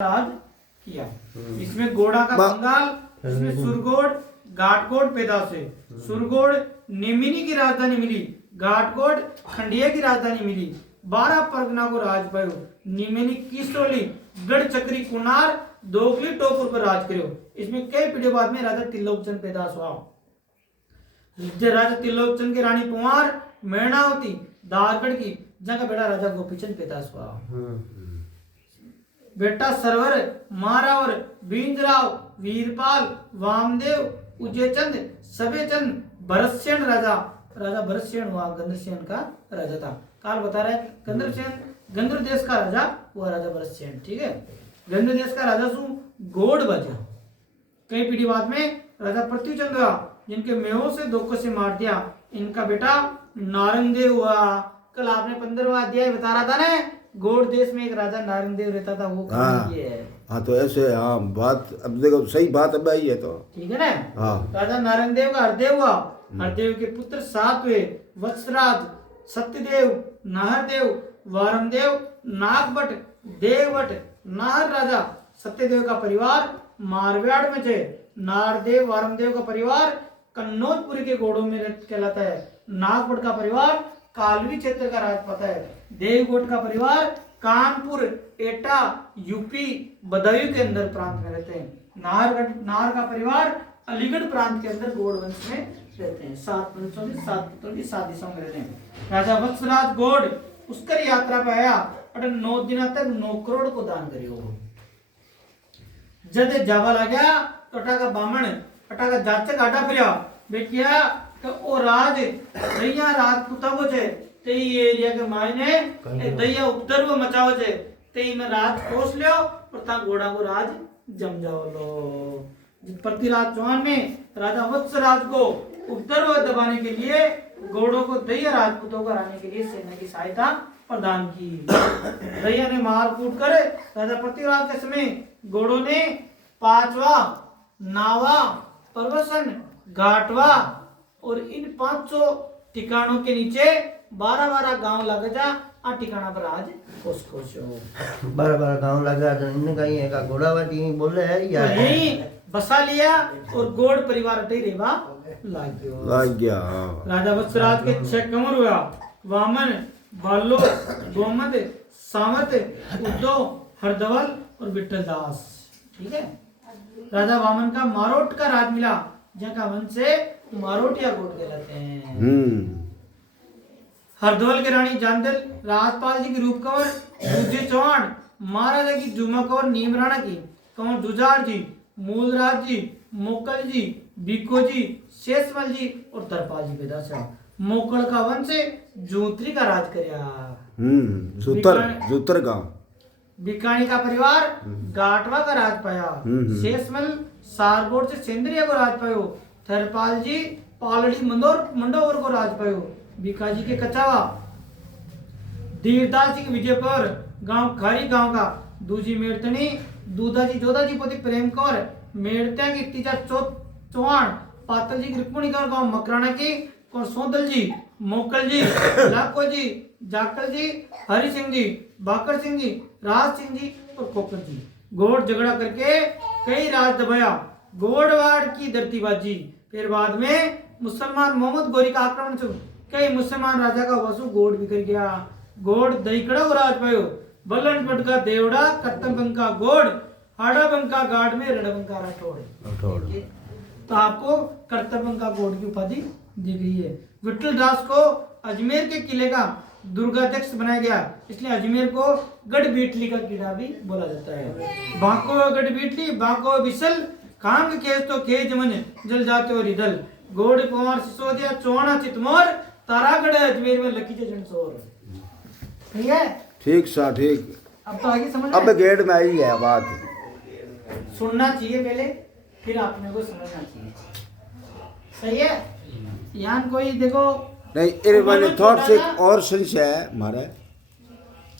राज किया। इसमें गोड़ा का बंगाल, इसमें सुरगोड़ घाटकोट पैदा से, सुरगोड़ निमिनी की राजधानी मिली, घाटकोट खंडिया की राजधानी मिली, 12 परगना को राज पायो, निमिनी किसोली गढ़ चक्री कुनार दोगली टोपुर पर राज करो। इसमें कई पीढ़ी बाद में राजा तिलोकचंद पैदा हुआ। राजा तिलोकचंद की रानी कुंवर मैणावती दारगढ़ की, जहाँ का बेटा राजा गोपीचंद पैदा हुआ। बेटा सरवर मारावर बींजराव वीरपाल वामदेव उजयचंद सबेचंद भरतसेन राजा भरतसेन हुआ, गंधसेन का राजा था। काल बता रहा है गंधसेन गंधर देश का राजा हुआ राजा भरतसेन। ठीक है, गंधर देश का राजा सु गोड़ बजा। कई पीढ़ी बाद में राजा पृथ्वीचंद हुआ, जिनके मेहों से धोखे से मार दिया। इनका बेटा नारंगदेव हुआ। कल आपने 15वां अध्याय बता रहा था ना, गोड़ देश में एक राजा नारंगदेव रहता था, वो कौन है? हाँ तो ऐसे, हाँ बात अब देखो, सही बात अब आई है तो ठीक है ना। हाँ, राजा नारंगदेव का हरदेव हुआ। हरदेव के पुत्र 7 हुए, वत्सराज, सत्यदेव, नाहरदेव, वारमदेव, नागभट, देवभट, नाहर राजा। सत्यदेव का परिवार मारवाड़ में थे। नारदेव वारमदेव का परिवार कन्नौजपुरी के घोड़ों में कहलाता है। नागभट का परिवार कालवी क्षेत्र का राजपाट है। देवगोट का परिवार कानपुर एटा यूपी बदायूं के अंदर प्रांत में रहते हैं। नाहर का परिवार अलीगढ़ प्रांत के अंदर गोड़ वंश में रहते हैं। 7 वंशों की 7 पुत्रों की 7 दिशाओं में रहते हैं। राजा वत्सराज गोड़ उसकर यात्रा पे आया और 9 दिन तक 9 करोड़ को दान करियो। जद जावा लगा तो का बामण का जाचक आटा फिरा बेटिया तो ओ राज दैया राजपूता को छे ते एरिया के मायने दैया उपद्रव मचाओ छे ते में राज कोस लियो और ता घोड़ा को राज जम जाओ लो। पृथ्वीराज चौहान ने राजा वत्सराज को उपद्रव दबाने के लिए घोड़ों को दैया राजपूतों को हराने के लिए सेना की सहायता प्रदान की। दैया ने मार कूट कर राजा पृथ्वीराज के समय घोड़ों ने पांचवा नावा परवसन घाटवा और इन 500 ठिकानों के नीचे 12 गांव लग जा आ ठिकाना पर आज कोसकोशो 12 गांव लगा तो इनने कहीं है का घोड़ावाटी बोले है या यही बसा लिया और गोड़ परिवार अटे रेवा लाग गया। राजा वत्सराज के 6 कंवर हुआ, वामन, बालो, गोमद, सामत, उद्धव, हरदवल और विठलदास। ठीक है, राजा वामन का मारोट का राज मिला, जहाँ वंश से मारोटिया गोट कहलाते हैं। हरदौल की रानी जानदल, राजपाल जी की रूप कंवर, दूजे चौहान, महाराजा की जुमा कंवर नीम राणा की कंवर जुजार जी, मूलराज जी, मोकल जी, बीको जी, शेषमल जी और तरपाल जी पैदा हुआ। मोकल का वंश जोत्री का राज करया। जुतर गांव बीकाणी का परिवार गाटवा का राज पाया। शेषमल सारगोड़ से सेंद्रिया को राज पायो। थरपाल जी पालड़ी मंडोवर को राज पायो। बीकाजी के कचावा, धीरदास जी के विजयपुर गांव खारी गांव का, दूजी मेड़तनी दूधाजी जोधाजी पोती प्रेम कौर, मेड़त्या की तीजा चौहान, पातल जी की रुक्मणी कौर गांव मकराना की और सोदल जी, मोकल जी, लाको जी, जाकल जी, हरि सिंह जी, बाकर सिंह जी, राज सिंह जी और कोकर जी। गोड़ झगड़ा करके कई राज दबाया, गोड़वाड़ की धरतीबाजी। फिर बाद में मुसलमान मोहम्मद गोरी का आक्रमण से कई मुसलमान राजा का वसु गोड़ बिखर गया। गोड़ दईकड़ा को राज पायो। बल्लनपट का देवड़ा, कत्तमबंका गोड़, हाड़ाबंका गाड़ में रणबंका राठौड़। तो आपको कर्तव्यबंका गोड़ की उपाधि दी गई है। विठलदास को अजमेर के किले का दुर्गाध्यक्ष बनाया गया, इसलिए अजमेर को गढ़ बीटली का किला भी बोला जाता है। बांको गढ़ बीटली, बांको बिसल, कांग खेस तो खेज मन जल जाते और इधल। गोड़ कुंवर सिसोदिया चौहाना चितमोर, तारागढ़ अजमेर में लकी जनसोर। ठीक है, ठीक सा ठीक। अब तो आगे समझ अब गेट में आई है बात। सुनना चाहिए पहले, फिर आपने को समझना चाहिए। सही है। यहाँ कोई देखो नहीं, इरे मैंने थॉट से और संशय है हमारा।